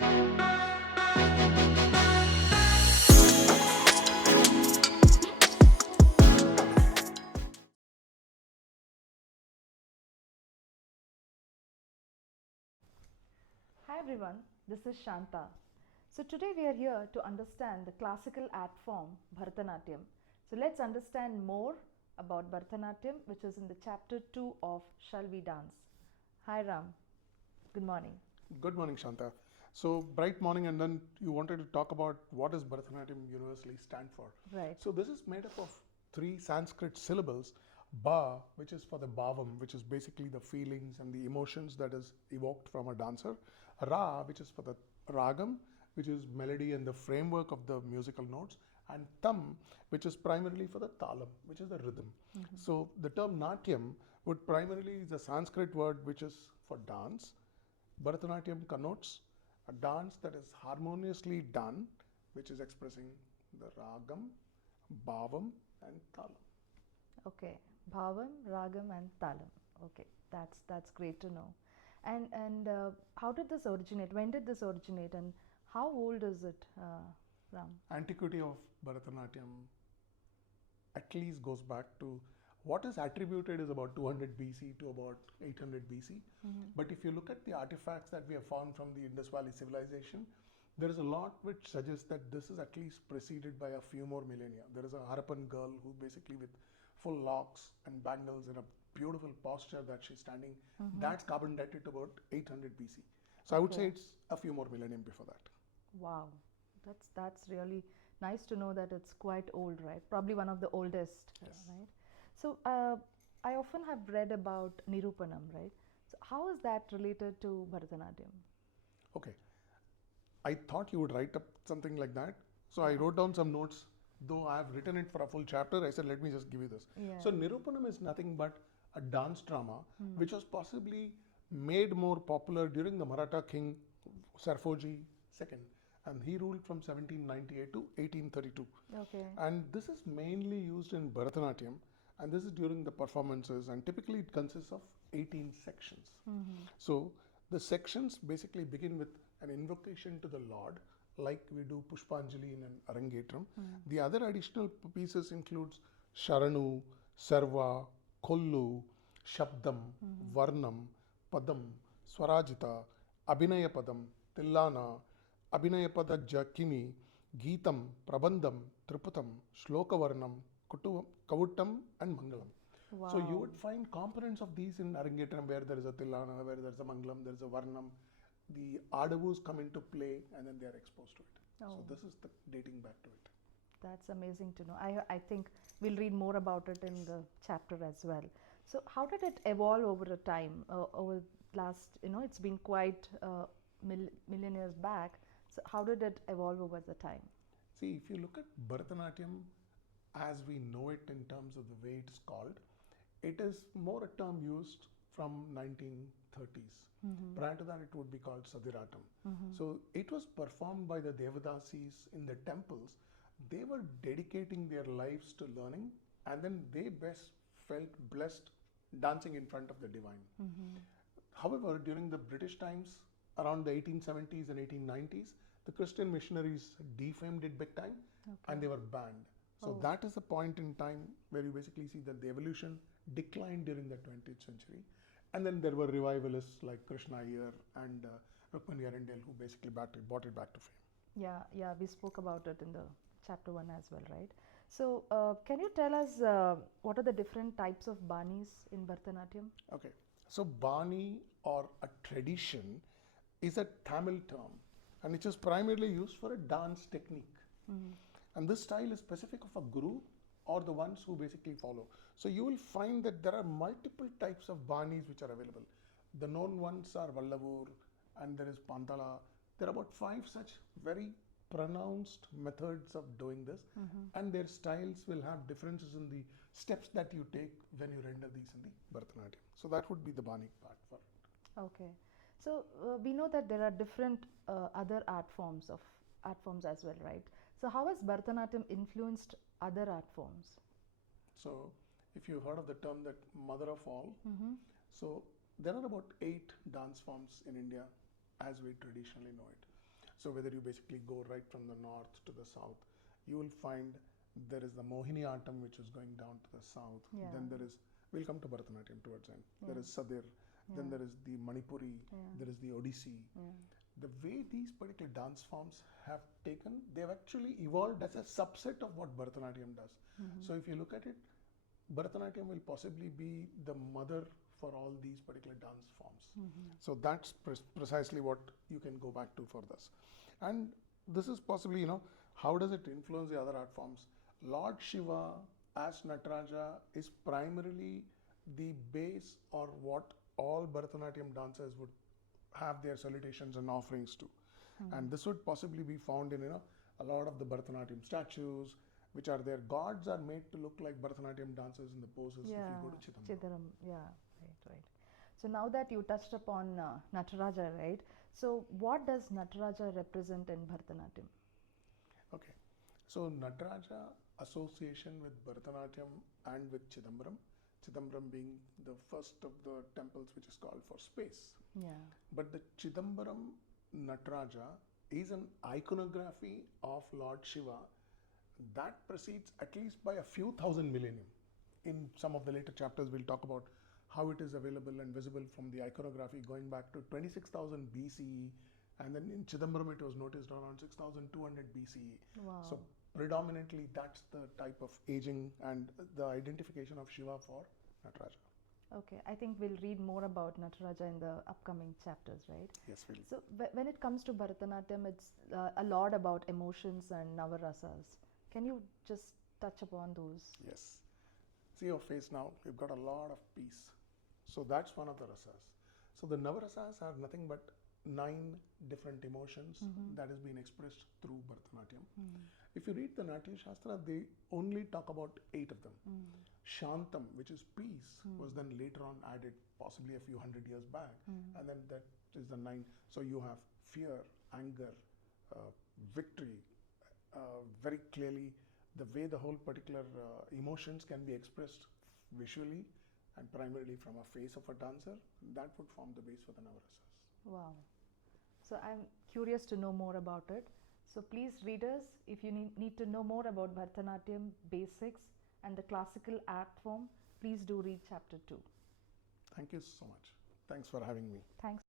Hi everyone, this is Shantha. So today we are here to understand the classical art form Bharatanatyam. So let's understand more about Bharatanatyam, which is in the chapter 2 of Shall We Dance. Hi Ram, good morning. Good morning, Shantha. So, bright morning, and then you wanted to talk about what does Bharatanatyam universally stand for. Right. So, this is made up of three Sanskrit syllables: Ba, which is for the Bhavam, which is basically the feelings and the emotions that is evoked from a dancer; Ra, which is for the Ragam, which is melody and the framework of the musical notes; and Tam, which is primarily for the Talam, which is the rhythm. So, the term Natyam would primarily is a Sanskrit word which is for dance. Bharatanatyam connotes a dance that is harmoniously done, which is expressing the ragam, bhavam, and talam. Okay, Bhavam, Ragam, and Talam. Okay, that's great to know. And how did this originate? When did this originate, and how old is it, Ram? Antiquity of Bharatanatyam at least goes back to what is attributed is about 200 BC to about 800 BC. But if you look at the artifacts that we have found from the Indus Valley civilization, there is a lot which suggests that this is at least preceded by a few more millennia. There is a Harappan girl who basically with full locks and bangles in a beautiful posture that she's standing. That's carbon dated to about 800 BC. So I would say Okay. it's a few more millennium before that. Wow, that's really nice to know that it's quite old, right? Probably one of the oldest, Yes. right? So I often have read about Nirupanam, right? So how is that related to Bharatanatyam? Okay. I thought you would write up something like that. So I Yeah. wrote down some notes. Though I have written it for a full chapter, I said, let me just give you this. Yeah. So Nirupanam is nothing but a dance drama Hmm. which was possibly made more popular during the Maratha king Sarfoji II. And he ruled from 1798 to 1832. Okay. And this is mainly used in Bharatanatyam. And this is during the performances. And typically it consists of 18 sections. Hmm. So the sections basically begin with an invocation to the Lord, like we do Pushpanjali in an Arangetram. The other additional pieces includes Sharanu, Sarva, Kollu, Shabdam, Varnam, Padam, Swarajita, Abhinaya Padam, Tillana, Abhinaya Pada Jakini, Geetam, Prabandham, Triputam, Shlokavarnam, Kavutam, and Mangalam. So you Wow. would find components of these in Arangetram where there is a Tilana, where there is a Mangalam, there is a Varnam. The Adavus come into play and then they are exposed to it. Oh, So this is the dating back to it. that's amazing to know. I think we'll read more about it in the chapter as well. So how did it evolve over a time? Over last, it's been quite million years back. So how did it evolve over the time? See, if you look at Bharatanatyam as we know it in terms of the way it is called, it is more a term used from 1930s. Prior to that, it would be called Sadiratam. So it was performed by the Devadasis in the temples. They were dedicating their lives to learning, and then they best felt blessed dancing in front of the divine. However, during the British times, around the 1870s and 1890s, the Christian missionaries defamed it big time and Okay. they were banned. So Oh. that is the point in time where you basically see that the evolution declined during the 20th century. And then there were revivalists like Krishna Iyer and Rukmani Arundel who basically brought it back to fame. Yeah, yeah, we spoke about it in the chapter one as well, right? So, can you tell us what are the different types of banis in Bharatanatyam? Okay, so Bani or a tradition is a Tamil term and it is primarily used for a dance technique. And this style is specific of a guru or the ones who basically follow. So you will find that there are multiple types of banis which are available. The known ones are Vallavur and there is Pantala. There are about 5 such very pronounced methods of doing this, and their styles will have differences in the steps that you take when you render these in the Bharatanatyam. So that would be the Bani part for it. Okay. So, we know that there are different other art forms as well, right? So, how has Bharatanatyam influenced other art forms? So if you heard of the term that mother of all, Mm-hmm. so there are about 8 dance forms in India as we traditionally know it. So whether you basically go right from the north to the south, you will find there is the Mohiniyattam which is going down to the south. Yeah. Then there is, we'll come to Bharatanatyam towards end. There Yeah. is Sadir, then Yeah. there is the Manipuri, Yeah. there is the Odissi. Yeah. The way these particular dance forms have taken, they've actually evolved as a subset of what Bharatanatyam does. So if you look at it, Bharatanatyam will possibly be the mother for all these particular dance forms. So that's precisely what you can go back to for this. And this is possibly, how does it influence the other art forms? Lord Shiva as Nataraja is primarily the base or what all Bharatanatyam dancers would have their salutations and offerings to. And this would possibly be found in, a lot of the Bharatanatyam statues, which are their gods are made to look like Bharatanatyam dancers in the poses if you go to Chidambaram. Yeah, right. So now that you touched upon Nataraja, right? So what does Nataraja represent in Bharatanatyam? Okay, so Nataraja association with Bharatanatyam and with Chidambaram, Chidambaram being the first of the temples which is called for space. Yeah. But the Chidambaram Nataraja is an iconography of Lord Shiva that precedes at least by a few thousand millennium. In some of the later chapters, we'll talk about how it is available and visible from the iconography going back to 26,000 BCE, and then in Chidambaram it was noticed around 6,200 BCE. Wow. So predominantly that's the type of aging and the identification of Shiva for Nataraja. Okay, I think we'll read more about Nataraja in the upcoming chapters, right? Yes, we'll. So when it comes to Bharatanatyam, it's a lot about emotions and Navarasas. Can you just touch upon those? Yes. See your face now, you've got a lot of peace. So that's one of the rasas. So the Navarasas are nothing but 9 different emotions that is being expressed through Bharatanatyam. If you read the Natyashastra, they only talk about 8 of them. Shantam, which is peace, was then later on added, possibly a few hundred years back, and then that is the 9. So you have fear, anger, victory, very clearly the way the whole particular emotions can be expressed visually and primarily from a face of a dancer, that would form the base for the Navarasas. Wow. So I'm curious to know more about it. So please, readers, if you need to know more about Bharatanatyam basics and the classical art form, please do read chapter 2. Thank you so much. Thanks for having me. Thanks.